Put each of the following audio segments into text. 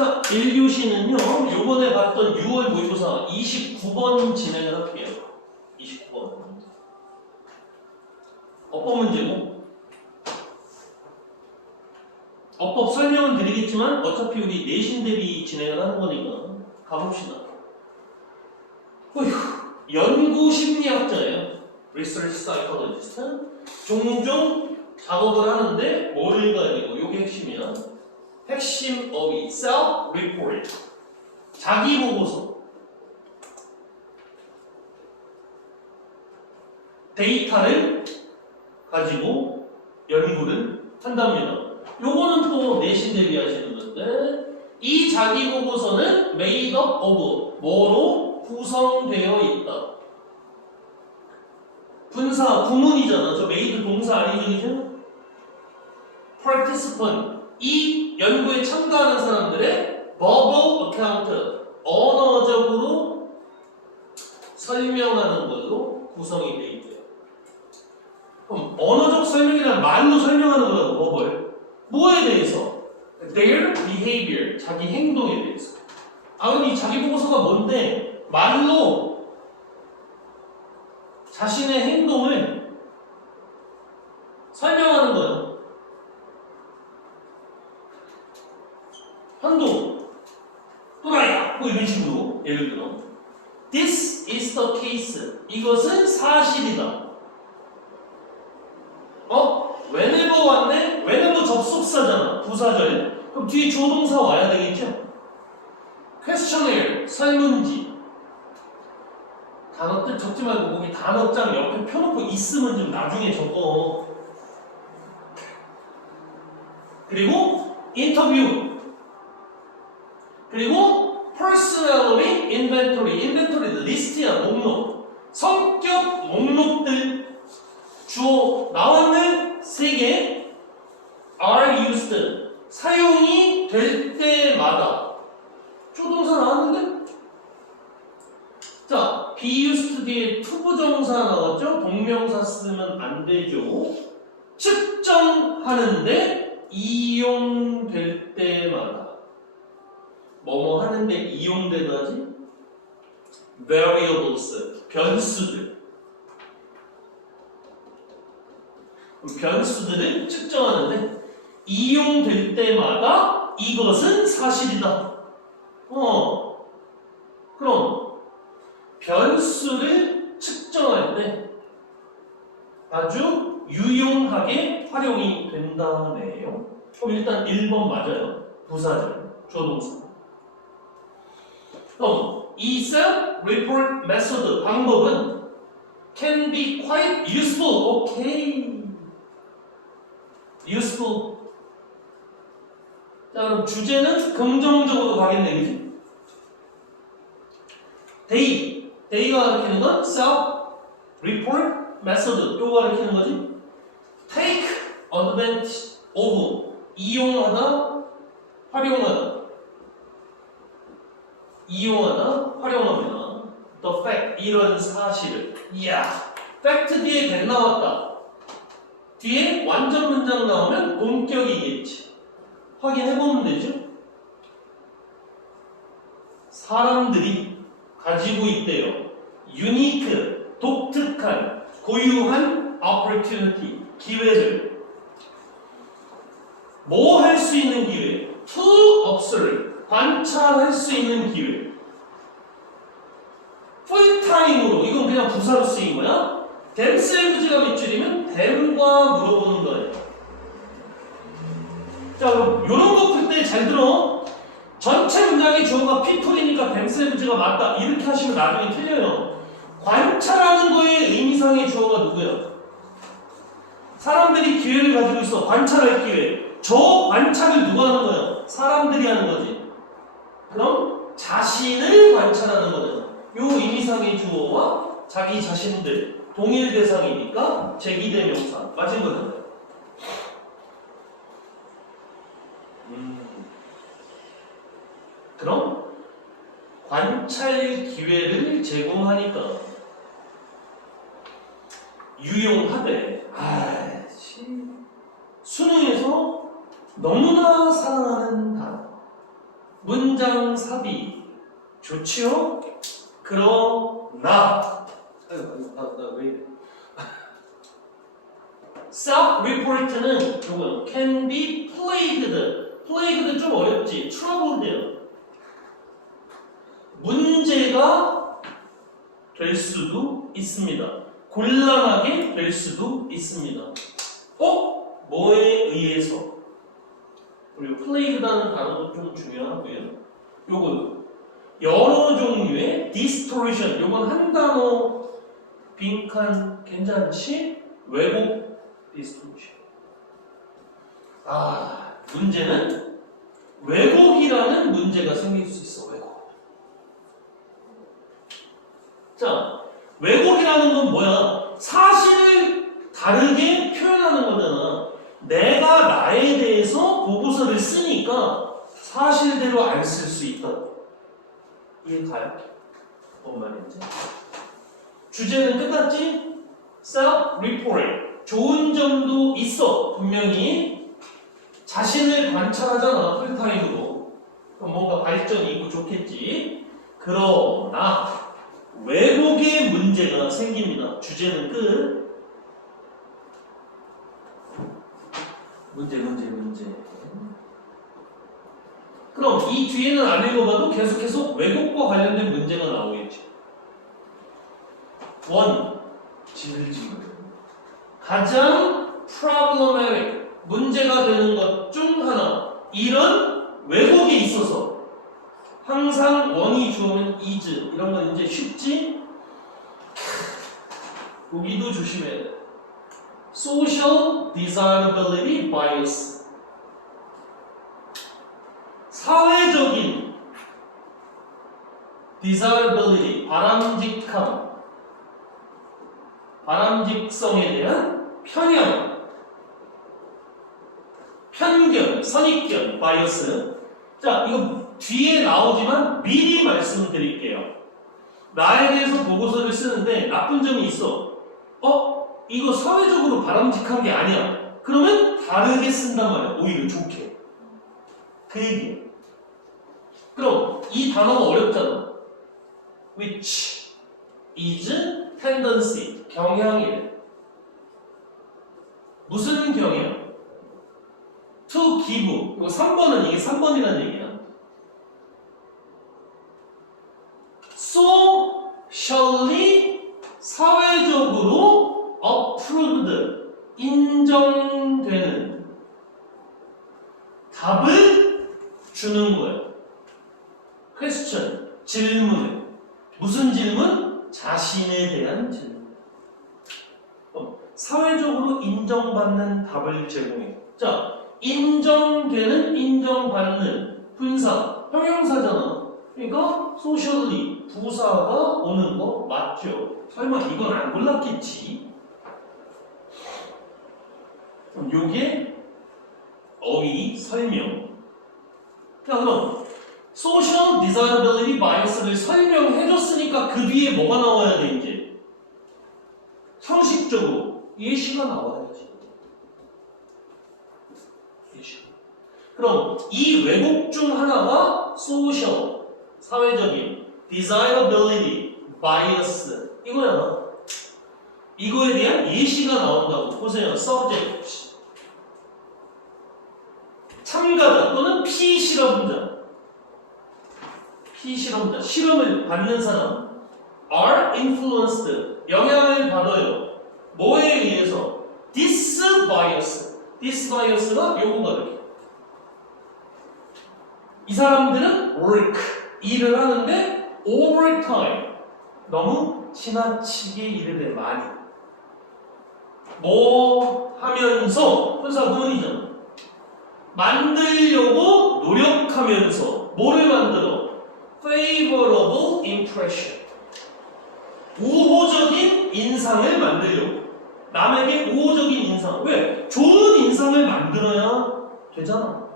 자, 1교시는요, 요번에 봤던 6월 모의고사 29번 진행을 할게요. 29번. 어법 문제고, 어법 설명은 드리겠지만, 어차피 우리 내신 대비 진행을 하는 거니까, 가봅시다. 연구 심리학자예요. Research Psychologist. 종종 작업을 하는데, 뭐를 가지고, 요게 핵심이야. 핵심 어휘, self-report. 자기 보고서. 데이터를 가지고 연구를 한답니다. 요거는 또 내신 대비하시는 건데, 이 자기 보고서는 made up of, 뭐로 구성되어 있다. 분사, 구문이잖아. 저 made 동사 아니죠? participant. 이 연구에 참가하는 사람들의 verbal account, 언어적으로 설명하는 것으로 구성이 되어 있대요. 그럼 언어적 설명이란 말로 설명하는 거라고, verbal. 뭐에 대해서? Their behavior, 자기 행동에 대해서. 근데 이 자기 보고서가 뭔데? 말로 자신의 행동을 설명하는 거예요. 행동, 또라이야, 뭐 이런 식으로. 예를 들어 This is the case. 이것은 사실이다. whenever 왔네? whenever 접속사잖아. 부사절. 그럼 뒤에 조동사 와야 되겠죠? questionnaire, 설문지. 단어 뜻 적지 말고 거기 단어장 옆에 펴놓고 있으면 좀 나중에 적어. 그리고 인터뷰. 그리고 personality inventory. inventory 리스트야, 목록. 성격 목록들. 주어 나왔네? 3개. are used. 사용이 될 때마다. 조동사 나왔는데? 자, be used 뒤에 투부정사 나왔죠? 동명사 쓰면 안 되죠. 측정하는데 이용될 때마다. 뭐뭐 하는데 이용되다지? variables, 변수들. 변수들을 측정하는데 이용될 때마다 이것은 사실이다. 그럼 변수를 측정할 때 아주 유용하게 활용이 된다네요. 그럼 일단 1번 맞아요. 부사절, 조동사. 이 self-report method, 방법은 can be quite useful. 오케이. useful. 자, 그럼 주제는 긍정적으로 가겠네, 그지? day가 가리키는 건 self-report method. 또 가리키는 거지? take advantage of. 이용하다, 활용하다. 이용하다, 활용합니다. The fact, 이런 사실을. 이야, fact 뒤에 that 나왔다. 뒤에 완전 문장 나오면 본격이겠지. 확인해보면 되죠? 사람들이 가지고 있대요. unique, 독특한, 고유한 opportunity, 기회를. 뭐 할 수 있는 기회? to observe, 관찰할 수 있는 기회. 풀타임으로, 이건 그냥 부사로 쓰인 거야. themselves가 밑줄이면 them과 물어보는 거예요. 자, 그럼 요런 거 풀 때 잘 들어. 전체 문장의 주어가 people이니까 themselves가 맞다. 이렇게 하시면 나중에 틀려요. 관찰하는 거에 의미상의 주어가 누구야? 사람들이 기회를 가지고 있어. 관찰할 기회. 저 관찰을 누가 하는 거야? 사람들이 하는 거지. 그럼 자신을 관찰하는 거잖아. 요 의미상의 주어와 자기 자신들 동일 대상이니까 제기대명사 맞은 거잖아요. 그럼 관찰 기회를 제공하니까 유용하대. 수능에서 너무나 사랑하는 단어. 문장 삽입 좋지요? 그러나 왜 이래? self-report는 요거 can be plagued. plagued 좀 어렵지? troubled예요. 문제가 될 수도 있습니다. 곤란하게 될 수도 있습니다. 뭐에 의해서? 그리고 plague라는 단어도 좀 중요하고요. 요거 여러 종류의 distortion. 요건 한 단어 빈칸 괜찮지? 왜곡 distortion. 문제는 왜곡이라는 문제가 생길 수 있어. 왜곡. 자, 왜곡이라는 건 뭐야? 사실을 다르게 표현하는 거잖아. 내가 나에 대해서 보고서를 쓰니까 사실대로 안 쓸 수 있다. 이해 가요? 뭔 말인지? 주제는 끝났지? self-report. 좋은 점도 있어. 분명히 자신을 관찰하잖아. 풀타임으로. 그럼 뭔가 발전이 있고 좋겠지. 그러나 왜곡의 문제가 생깁니다. 주제는 끝. 문제. 그럼 이 뒤에는 안 읽어봐도 계속 왜곡과 관련된 문제가 나오겠지. 지글지글. 가장 problematic, 문제가 되는 것 중 하나. 이런 왜곡에 있어서 항상 원이 주어면 is. 이런 건 이제 쉽지? 여기도 조심해야 돼. social desirability bias. 사회적인 desirability, 바람직성에 대한 편견, 선입견, 바이어스. 자, 이거 뒤에 나오지만 미리 말씀드릴게요. 나에 대해서 보고서를 쓰는데 나쁜 점이 있어. 이거 사회적으로 바람직한 게 아니야. 그러면 다르게 쓴단 말이야. 오히려 좋게. 그 얘기야. 그럼 이 단어가 어렵잖아. which is tendency, 경향이래. 무슨 경향? to give. 이거 3번은 이게 3번이라는 얘기야. socially, 사회적으로 approved, 인정되는 답을 주는 거야. question, 질문을. 무슨 질문? 자신에 대한 질문. 사회적으로 인정받는 답을 제공해. 자, 인정되는, 인정받는, 분사, 형용사잖아. 그러니까 socially, 부사가 오는 거 맞죠? 설마 이건 안 골랐겠지? 그럼 요게 어휘 설명. 자, 그럼 social desirability bias를 설명해줬으니까 그 뒤에 뭐가 나와야 돼, 이제? 상식적으로 예시가 나와야지. 예시. 그럼 이 왜곡 중 하나가 social, 사회적인, desirability bias 이거야. 이거에 대한 예시가 나온다고. 보세요. subject, 참가자 또는 피실험자. 실험을 받는 사람. are influenced, 영향을 받아요. 뭐에 의해서? this bias가 요거가 이렇게. 이 사람들은 work, 일을 하는데 overtime, 너무 지나치게 일을 해. 많이. 뭐 하면서, 분사 구문이잖아. 만들려고 노력하면서. 뭐를 만들어? favorable impression, 우호적인 인상을 만들려고. 남에게 우호적인 인상. 왜? 좋은 인상을 만들어야 되잖아.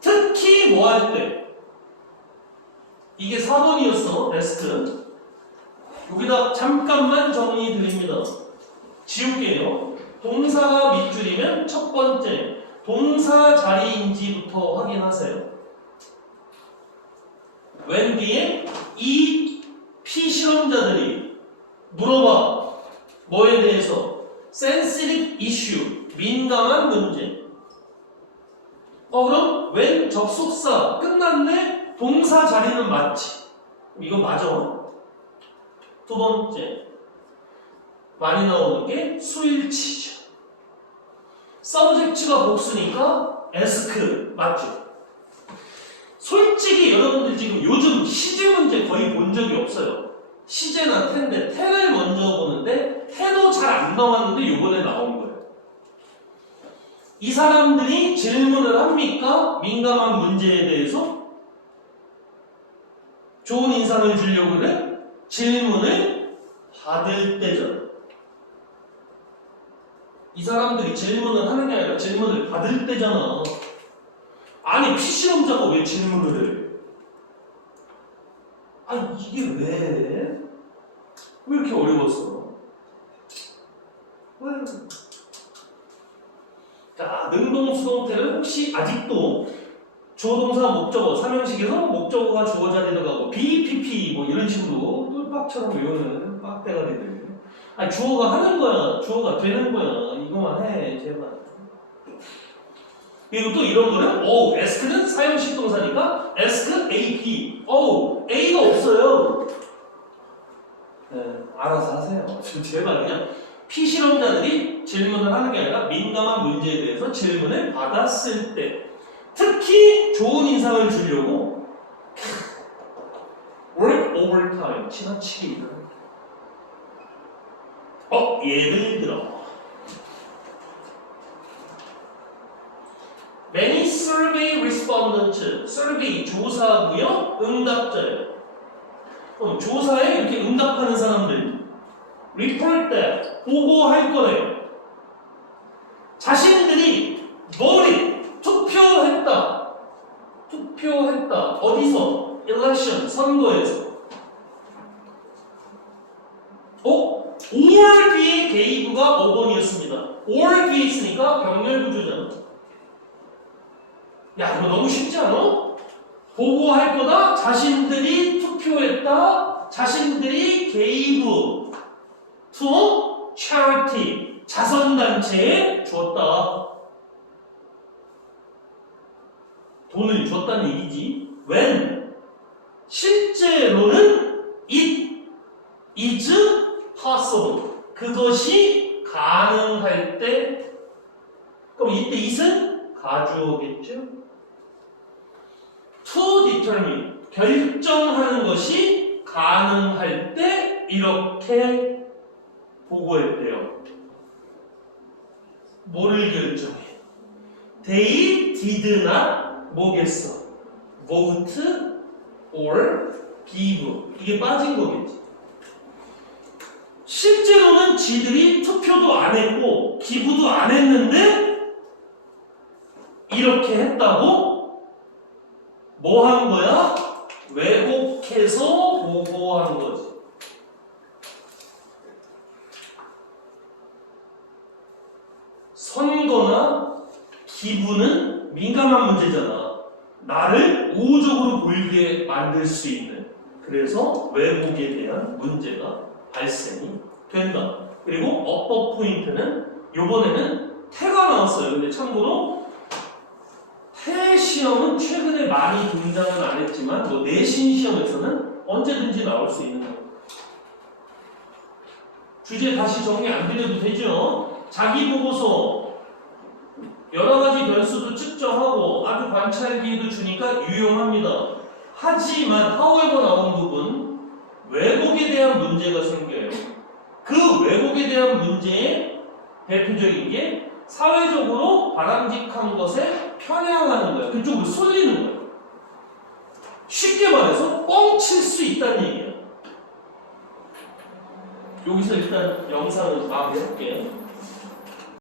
특히 뭐 할 때? 이게 4번이었어. 베스트. 여기다 잠깐만 정리 드립니다. 지울게요. 동사가 밑줄이면 첫 번째 동사 자리인지부터 확인하세요. when 뒤에 이 피실험자들이 물어봐. 뭐에 대해서? sensitive issue, 민감한 문제. 그럼 when 접속사 끝났네? 동사 자리는 맞지. 이거 맞아. 두 번째, 많이 나오는 게 수일치죠. subject가 복수니까 ask 맞죠. 솔직히 여러분들 지금 요즘 시제 문제 거의 본 적이 없어요. 시제나 텐데 텐을 먼저 보는데 텐도 잘 안 나왔는데 요번에 나온 거예요. 이 사람들이 질문을 합니까? 민감한 문제에 대해서? 좋은 인상을 주려고 그래? 질문을 받을 때잖아. 이 사람들이 질문을 하는 게 아니라 질문을 받을 때잖아. 아니 피실험자가 왜 질문을 해? 아니 이게 왜 이렇게 어려웠어? 왜? 자, 능동수동태는 혹시 아직도 주어동사 목적어, 삼형식에서 목적어가 주어 자리로 가고 BPP 뭐 이런 식으로 똘박처럼 외우는 빡대가리들. 아니 주어가 하는 거야, 주어가 되는 거야. 이거만 해, 제발. 그리고 또 이런 거는 ask는 사형식 동사니까 ask AP. A가 없어요. 네, 알아서 하세요. 제발 그냥 피실험자들이 질문을 하는 게 아니라 민감한 문제에 대해서 질문을 받았을 때 특히 좋은 인상을 주려고 work overtime 지나치게 일하는 예를 들어 many survey respondents survey 조사고요 응답자예요. 조사에 이렇게 응답하는 사람들 report that 보고할 거래요. 자신들이 투표했다 어디서? election 선거에서 or 뒤에 gave가 5번이었습니다. or 뒤에 있으니까 병렬 구조잖아. 야 이거 너무 쉽지 않아? 보고할 거다. 자신들이 투표했다. 자신들이 gave to charity 자선단체에 줬다. 돈을 줬다는 얘기지. when 실제로는 it is possible 그것이 가능할 때 그럼 이때 it은 가주어겠죠. to determine 결정하는 것이 가능할 때 이렇게 보고했대요. 뭐를 결정해? They did not 뭐겠어? vote or give 이게 빠진 거겠지. 실제로는 지들이 투표도 안 했고 기부도 안 했는데 이렇게 했다고? 뭐 한 거야? 왜곡해서 보고한 거지. 선거나 기부는 민감한 문제잖아. 나를 우호적으로 보이게 만들 수 있는. 그래서 왜곡에 대한 문제가 발생이 된다. 그리고 어법 포인트는 요번에는 태가 나왔어요. 근데 참고로 태 시험은 최근에 많이 등장은 안 했지만 뭐 내신 시험에서는 언제든지 나올 수 있는 거예요. 주제 다시 정리 안 드려도 되죠? 자기 보고서 여러 가지 변수도 측정하고 아주 관찰기도 주니까 유용합니다. 하지만 however 나온 부분 왜곡에 대한 문제가 생겨요. 그 왜곡에 대한 문제의 대표적인 게 사회적으로 바람직한 것에 편향하는 거예요. 그쪽으로 쏠리는 거예요. 쉽게 말해서 뻥칠 수 있다는 얘기예요. 여기서 일단 영상을 마무리할게.